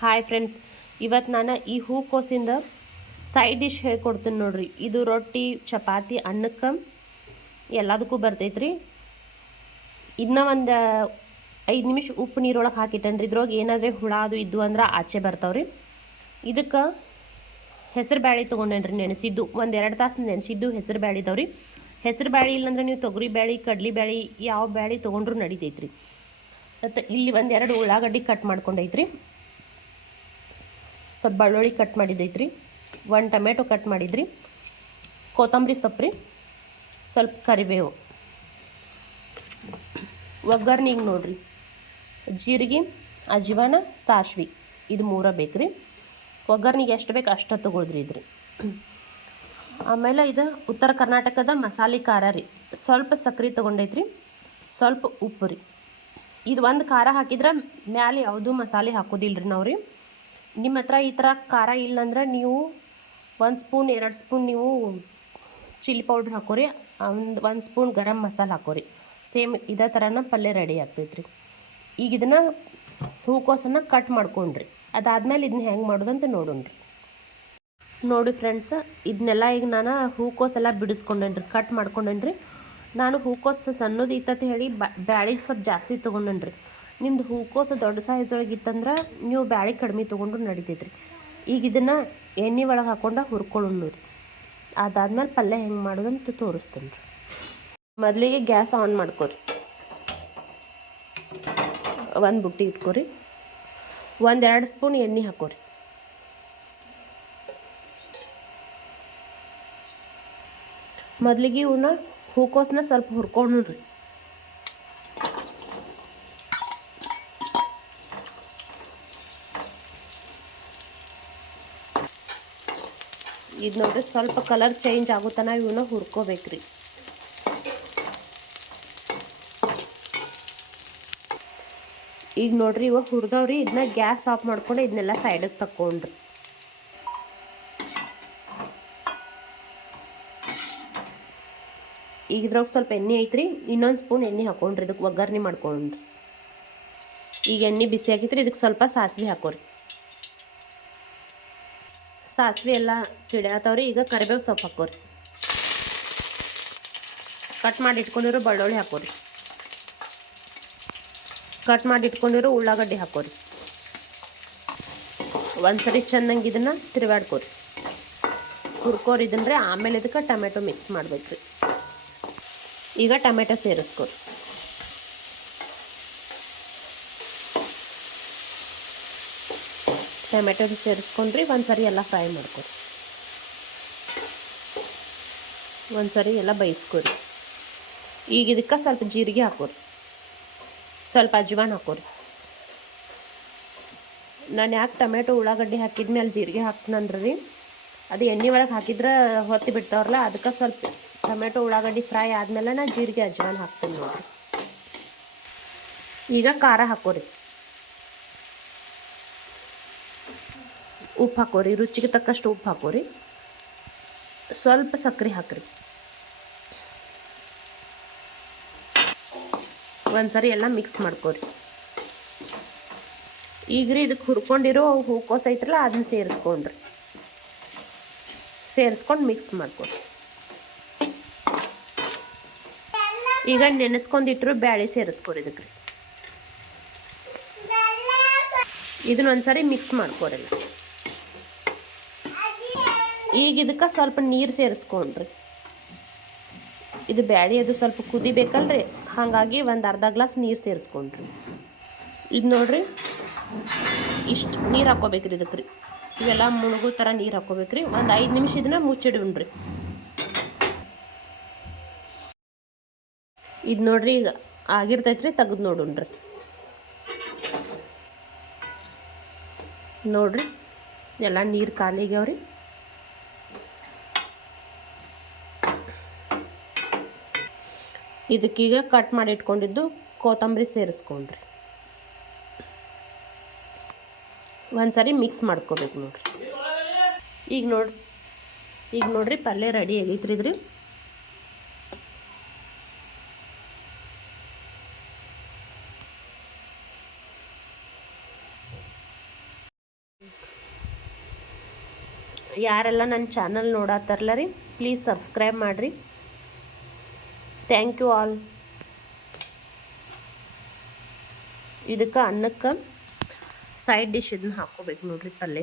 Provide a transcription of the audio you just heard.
Hi friends ಇವತ್ತು ನಾನು ಈ ಹೂಕೋಸಿಂದ ಸೈಡ್ ಡಿಶ್ ಹೇಳ್ಕೊಡ್ತೀನಿ ನೋಡ್ರಿ. ಇದು ರೊಟ್ಟಿ, ಚಪಾತಿ, ಅನ್ನಕ್ಕೆ ಎಲ್ಲದಕ್ಕೂ ಬರ್ತೈತ್ರಿ. ಇದನ್ನ ಒಂದು, ಐದು ನಿಮಿಷ ಉಪ್ಪು ನೀರೊಳಗೆ ಹಾಕಿಟ್ಟನ್ರಿ. ಇದ್ರೊಳಗೆ ಏನಾದರೆ ಹುಳ ಅದು ಇದ್ದು ಅಂದ್ರೆ ಆಚೆ ಬರ್ತಾವ್ರಿ. ಇದಕ್ಕೆ ಹೆಸರು ಬ್ಯಾಳಿ ತೊಗೊಂಡೇನ್ರಿ ನೆನೆಸಿದ್ದು. ಒಂದು ಎರಡು ತಾಸು ನೆನೆಸಿದ್ದು ಹೆಸರು ಬ್ಯಾಳಿ ಇದಾವ್ರಿ ಹೆಸರು ಬ್ಯಾಳಿ ಇಲ್ಲಂದ್ರೆ ನೀವು ತೊಗರಿ ಬ್ಯಾಳಿ, ಕಡ್ಲಿ ಬ್ಯಾಳಿ, ಯಾವ ಬ್ಯಾಳಿ ತೊಗೊಂಡ್ರು ನಡಿತೈತ್ರಿ. ಮತ್ತು ಇಲ್ಲಿ ಒಂದೆರಡು ಉಳ್ಳಾಗಡ್ಡಿ ಕಟ್ ಮಾಡ್ಕೊಂಡೈತ್ರಿ. ಸ್ವಲ್ಪ ಬೆಳ್ಳುಳ್ಳಿ ಕಟ್ ಮಾಡಿದ್ದೈತ್ರಿ ಒಂದು ಟೊಮೆಟೊ ಕಟ್ ಮಾಡಿದ್ರಿ. ಕೊತ್ತಂಬರಿ ಸೊಪ್ಪ್ರಿ. ಸ್ವಲ್ಪ ಕರಿಬೇವು. ಒಗ್ಗರ್ನಿಗೆ ನೋಡ್ರಿ. ಜೀರಿಗೆ, ಅಜ್ವಾನ, ಸಾಸ್ವಿ. ಇದು ಮೂರ ಬೇಕು ರೀ ಒಗ್ಗರ್ನಿಗೆ ಎಷ್ಟು ಬೇಕು ಅಷ್ಟು ತೊಗೊಳ್ದ್ರಿ ಇದ್ರಿ. ಆಮೇಲೆ ಇದು ಉತ್ತರ ಕರ್ನಾಟಕದ ಮಸಾಲೆ ಖಾರ ರೀ. ಸ್ವಲ್ಪ ಸಕ್ಕರೆ ತೊಗೊಂಡೈತ್ರಿ. ಸ್ವಲ್ಪ ಉಪ್ಪು ರೀ. ಇದು ಒಂದು ಖಾರ ಹಾಕಿದ್ರೆ ಮ್ಯಾಲೆ ಯಾವುದೂ ಮಸಾಲೆ ಹಾಕೋದಿಲ್ಲ ರೀ ನಾವು ರೀ ನಿಮ್ಮ ಹತ್ರ ಈ ಥರ ಖಾರ ಇಲ್ಲಂದ್ರೆ ನೀವು ಒಂದು ಸ್ಪೂನ್, ಎರಡು ಸ್ಪೂನ್ ನೀವು ಚಿಲ್ಲಿ ಪೌಡ್ರ್ ಹಾಕೋರಿ, ಒಂದು ಒಂದು ಸ್ಪೂನ್ ಗರಂ ಮಸಾಲೆ ಹಾಕೋರಿ. ಸೇಮ್ ಇದೇ ಥರನ ಪಲ್ಯ ರೆಡಿ ಆಗ್ತೈತೆ ಈಗ ಇದನ್ನು ಹೂಕೋಸನ್ನು ಕಟ್ ಮಾಡ್ಕೊಂಡ್ರಿ. ಅದಾದಮೇಲೆ ಇದನ್ನ ಹೆಂಗೆ ಮಾಡೋದಂತ ನೋಡೋಣ್ರಿ. ನೋಡಿ ಫ್ರೆಂಡ್ಸ್ ಇದನ್ನೆಲ್ಲ ಈಗ ನಾನು ಹೂಕೋಸೆಲ್ಲ ಬಿಡಿಸ್ಕೊಂಡೇನ್ರಿ ಕಟ್ ಮಾಡ್ಕೊಂಡೇನ್ರಿ. ನಾನು ಹೂಕೋಸು ಸಣ್ಣದು ಇತ್ತಂತ ಹೇಳಿ ಬ್ಯಾಳಿ ಸ್ವಲ್ಪ ಜಾಸ್ತಿ ತೊಗೊಂಡೇನ್ರಿ. ನಿಮ್ದು ಹೂಕೋಸು ದೊಡ್ಡ ಸೈಜ್ ಒಳಗೆ ಇತ್ತಂದ್ರೆ ನೀವು ಬ್ಯಾಳಿ ಕಡಿಮೆ ತೊಗೊಂಡು ನಡಿತೈತ್ರಿ. ಈಗ ಇದನ್ನು ಎಣ್ಣೆ ಒಳಗೆ ಹಾಕೊಂಡು ಹುರ್ಕೊಳ್ಳೋಣ ರೀ ಅದಾದ್ಮೇಲೆ ಪಲ್ಯ ಹೆಂಗೆ ಮಾಡೋದಂತ ತೋರಿಸ್ತೀನಿ ರೀ ಮೊದಲಿಗೆ ಗ್ಯಾಸ್ ಆನ್ ಮಾಡ್ಕೊರಿ. ಒಂದು ಬುಟ್ಟಿ ಇಟ್ಕೊರಿ. ಒಂದೆರಡು ಸ್ಪೂನ್ ಎಣ್ಣೆ ಹಾಕೋರಿ. ಮೊದಲಿಗೆ ಇವನ್ನ ಹೂಕೋಸನ್ನ ಸ್ವಲ್ಪ ಹುರ್ಕೊಂಡ್ರಿ ಇದು ನೋಡ್ರಿ ಸ್ವಲ್ಪ ಕಲರ್ ಚೇಂಜ್ ಆಗೋ ತನಕ ಇವನ್ನ ಹುರ್ಕೋಬೇಕ್ರಿ. ಈಗ ನೋಡ್ರಿ ಇವಾಗ ಹುರಿದವ್ರಿ ಇದನ್ನ ಗ್ಯಾಸ್ ಆಫ್ ಮಾಡ್ಕೊಂಡು ಇದನ್ನೆಲ್ಲ ಸೈಡಿಗೆ ತಕೊಂಡ್ರಿ ಈಗ ಇದ್ರಾಗ ಸ್ವಲ್ಪ ಎಣ್ಣೆ ಐತ್ರಿ, ಇನ್ನೊಂದು ಸ್ಪೂನ್ ಎಣ್ಣೆ ಹಾಕೊಂಡ್ರಿ ಇದಕ್ಕೆ ಒಗ್ಗರಣೆ ಮಾಡ್ಕೊಂಡ್ರಿ. ಈಗ ಎಣ್ಣೆ ಬಿಸಿ ಆಗಿತ್ರಿ ಇದಕ್ಕೆ ಸ್ವಲ್ಪ ಸಾಸಿವೆ ಹಾಕೋರಿ. ಸಾಸಿವೆ ಎಲ್ಲ ಸಿಡಿಯತ್ತವ್ರಿ ಈಗ ಕರಿಬೇವು ಸೊಪ್ಪು ಹಾಕೋರಿ. ಕಟ್ ಮಾಡಿ ಇಟ್ಕೊಂಡಿರೋ ಬೆಳ್ಳುಳ್ಳಿ ಹಾಕೋರಿ. ಕಟ್ ಮಾಡಿ ಇಟ್ಕೊಂಡಿರೋ ಉಳ್ಳಾಗಡ್ಡಿ ಹಾಕೋರಿ. ಒಂದ್ಸರಿ ಚೆನ್ನಾಗಿ ಇದನ್ನು ತಿರುಗಾಡ್ಕೋರಿ. ಹುರ್ಕೋರಿ ರೀ, ಆಮೇಲೆ ಇದಕ್ಕೆ ಟೊಮೆಟೊ ಮಿಕ್ಸ್ ಮಾಡ್ಬೇಕ್ರಿ. ಈಗ ಟೊಮೆಟೊ ಸೇರಿಸ್ಕೊರಿ. ಟೊಮೆಟೊ ಸೇರಿಸ್ಕೊಂಡ್ರಿ ಒಂದ್ಸರಿ ಎಲ್ಲ ಫ್ರೈ ಮಾಡ್ಕೊರಿ. ಒಂದ್ಸರಿ ಎಲ್ಲ ಬೇಯಿಸ್ಕೊರಿ. ಈಗ ಇದಕ್ಕೆ ಸ್ವಲ್ಪ ಜೀರಿಗೆ ಹಾಕೋರಿ. ಸ್ವಲ್ಪ ಅಜ್ವಾನ್ ಹಾಕೋರಿ. ನಾನು ಯಾಕೆ ಟೊಮೆಟೊ, ಉಳ್ಳಾಗಡ್ಡಿ ಹಾಕಿದ್ಮೇಲೆ ಜೀರಿಗೆ ಹಾಕ್ತನಂದ್ರೆ? ರೀ ಅದು ಎಣ್ಣೆ ಒಳಗೆ ಹಾಕಿದ್ರೆ ಹೊತ್ತಿ ಬಿಡ್ತಾವ್ರಲ್ಲ ಅದಕ್ಕೆ ಸ್ವಲ್ಪ ಟೊಮೆಟೊ, ಉಳ್ಳಾಗಡ್ಡಿ ಫ್ರೈ ಆದಮೇಲೆ ನಾ ಜೀರಿಗೆ, ಅಜ್ವಾನ್ ಹಾಕ್ತೀನಿ ನೋಡಿರಿ. ಈಗ ಖಾರ ಹಾಕೋರಿ. ಉಪ್ಪು ಹಾಕೋರಿ, ರುಚಿಗೆ ತಕ್ಕಷ್ಟು ಉಪ್ಪು ಹಾಕೋರಿ. ಸ್ವಲ್ಪ ಸಕ್ಕರೆ ಹಾಕ್ರಿ. ಒಂದ್ಸರಿ ಎಲ್ಲ ಮಿಕ್ಸ್ ಮಾಡ್ಕೋರಿ. ಈಗ ರೀ ಇದಕ್ಕೆ ಹುರ್ಕೊಂಡಿರೋ ಹೂಕೋಸ ಐತ್ರಲ್ಲ ಅದನ್ನ ಸೇರಿಸ್ಕೊಂಡ್ರಿ. ಸೇರಿಸ್ಕೊಂಡು ಮಿಕ್ಸ್ ಮಾಡ್ಕೊರಿ. ಈಗ ನೆನೆಸ್ಕೊಂಡಿಟ್ರು ಬ್ಯಾಳೆ ಸೇರಿಸ್ಕೊರಿ ಇದಕ್ಕೆ ರೀ ಇದನ್ನ ಒಂದ್ಸರಿ ಮಿಕ್ಸ್ ಮಾಡ್ಕೊರಲ್ಲ ಈಗ ಇದಕ್ಕೆ ಸ್ವಲ್ಪ ನೀರು ಸೇರಿಸ್ಕೊಂಡ್ರಿ. ಇದು ಬ್ಯಾಳಿ, ಅದು ಸ್ವಲ್ಪ ಕುದಿಬೇಕಲ್ರಿ ಹಾಗಾಗಿ ಒಂದು ಅರ್ಧ ಗ್ಲಾಸ್ ನೀರು ಸೇರಿಸ್ಕೊಂಡ್ರಿ. ಇದು ನೋಡ್ರಿ, ಇಷ್ಟು ನೀರು ಹಾಕ್ಕೋಬೇಕ್ರಿ ಇದಕ್ಕೆ ರೀ ಇವೆಲ್ಲ ಮುಳುಗೋ ಥರ ನೀರು ಹಾಕ್ಕೋಬೇಕ್ರಿ. ಒಂದು ಐದು ನಿಮಿಷ ಇದನ್ನ ಮುಚ್ಚಿಡ್ರಿ ಇದು ನೋಡ್ರಿ, ಈಗ ಆಗಿರ್ತೈತ್ರಿ, ತೆಗೆದು ನೋಡುಣ್ರಿ. ನೋಡ್ರಿ, ಎಲ್ಲ ನೀರು ಖಾಲಿ ಆಗ್ಯಾವ್ರಿ ಇದಕ್ಕೀಗ ಕಟ್ ಮಾಡಿ ಇಟ್ಕೊಂಡಿದ್ದು ಕೊತ್ತಂಬರಿ ಸೇರಿಸ್ಕೊಂಡ್ರಿ. ಒಂದ್ಸರಿ ಮಿಕ್ಸ್ ಮಾಡ್ಕೋಬೇಕು ನೋಡ್ರಿ. ಈಗ ನೋಡಿ, ಈಗ ನೋಡ್ರಿ ಪಲ್ಯ ರೆಡಿ ಆಗೈತ್ರಿ ಇದ್ರಿ. ಯಾರೆಲ್ಲ ನನ್ನ ಚಾನಲ್ ನೋಡತ್ತಾರಲ್ಲ ರೀ ಪ್ಲೀಸ್ ಸಬ್ಸ್ಕ್ರೈಬ್ ಮಾಡಿರಿ. ಥ್ಯಾಂಕ್ ಯು ಆಲ್ ಇದಕ್ಕೆ ಅನ್ನಕ್ಕೆ ಸೈಡ್ ಡಿಶ್ ಇದನ್ನ ಹಾಕೋಬೇಕು ನೋಡ್ರಿ ಪಲ್ಯ